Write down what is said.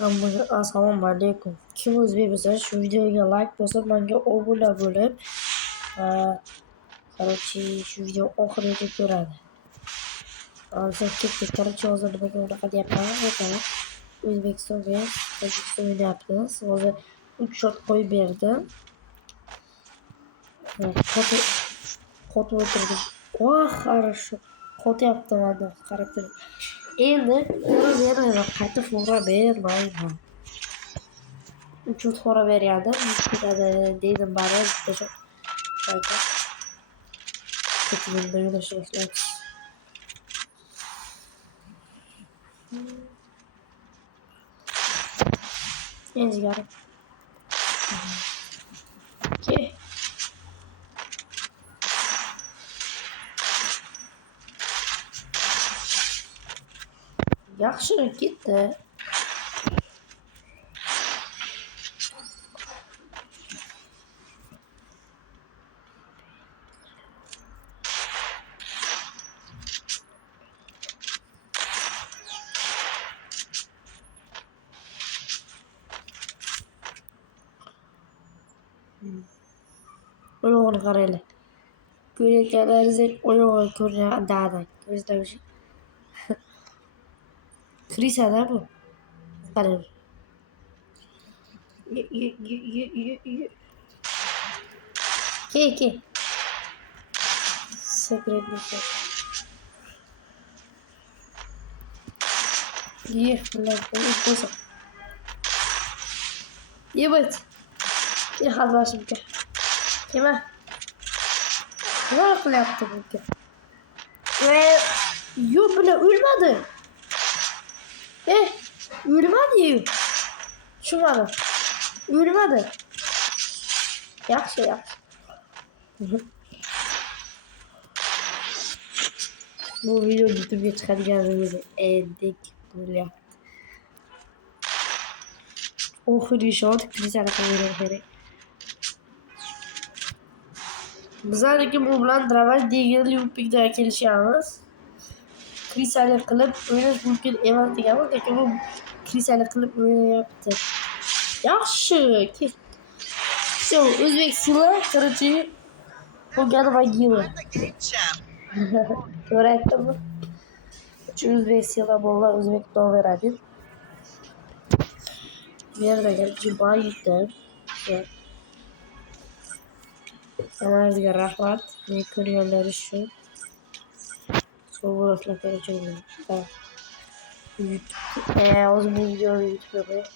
Assalomu alaykum. Kim o'zbek bo'lsa shu videoga like bosib, menga obuna bo'lib, короче, shu video oxirigacha ko'radi. Hozir ketdik. Короче, hozir nimaga unaqa deyapman? O'zbekistonga Tojikiston o'ynayapmiz. Hozir 3 shot qo'yib berdim. Qotib o'tirdim. Хорошо. Qotyapti mana, qarab turing. Endi bermayman, qayta fora bermayman. 3 shot fora bergandim. Ketadi deydim bari. Ketimizda yo'lashga boshlaymiz. Ezgarim. Okay. Yaxshi ketdi. Oyog'ini qaranglar. Ko'rayotganlaringizdek oyog'i ko'rinadi. Ko'zda Krisada bu. Qarang. Ke. Sekretli. Блядь, поздно. Ебать. Я hazırlaşımca. Kime? Ne yaptı bu ki? Yok bile ölmedi. Ölmedi. Şunları. Ölmedi. Yaxşı. Bu video YouTube'ya çıkaracağımızı edik. Böyle. Oxirgi shot Krisani qo'ygan kerak. Bizlarniki bu bilan Dravaj degan Liverpoolga kelishamiz. Krisani qilib o'ynash mumkin emas deganmiz, lekin bu Krisani qilib o'ynayapti. Yaxshi. Все, o'zbek sili, короче, bo'lgan vagila. Ko'ryaptimi? O'zbek sili bo'lgan o'zbek noveradi. Yerdaga juda yutdim. Hammangizga rahmat. Meni ko'rganlaringiz uchun. Sog'liqlar uchun. Hozir bu videoni YouTube'ga qo'yib